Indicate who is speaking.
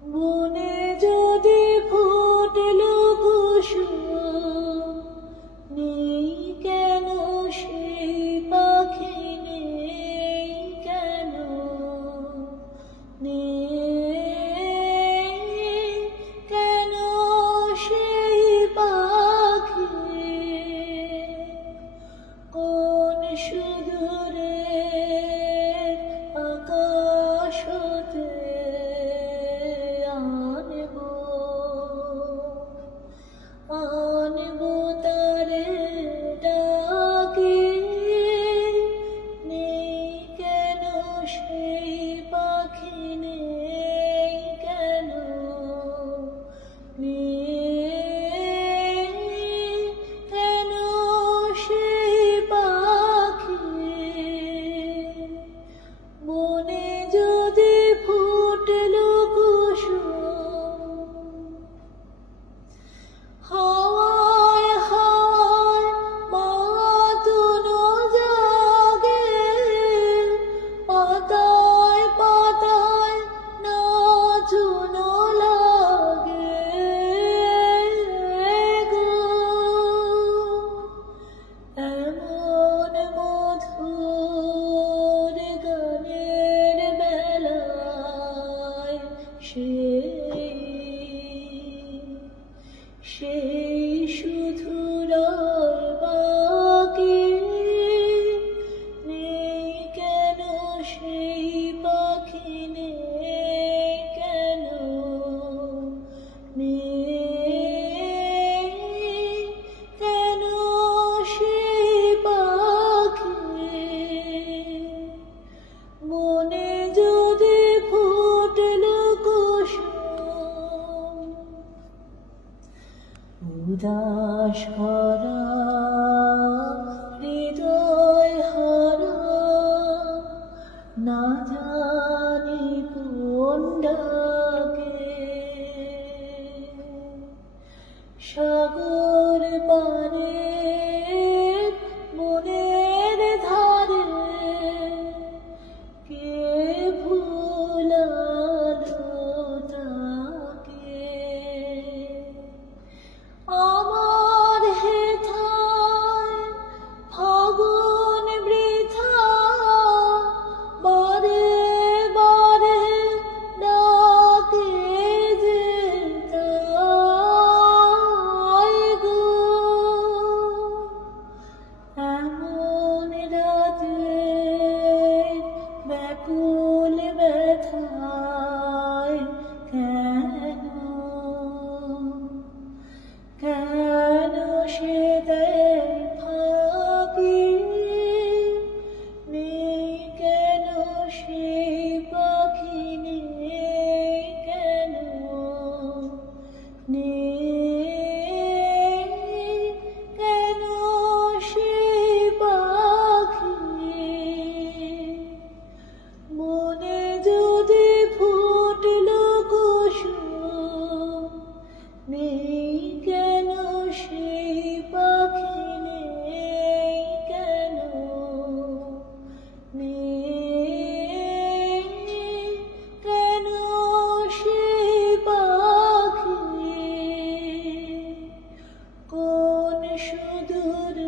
Speaker 1: Whoa. she Das হরা হৃদয় হারা। না জানি কোন্ডাকে সাগর পারে সুদূর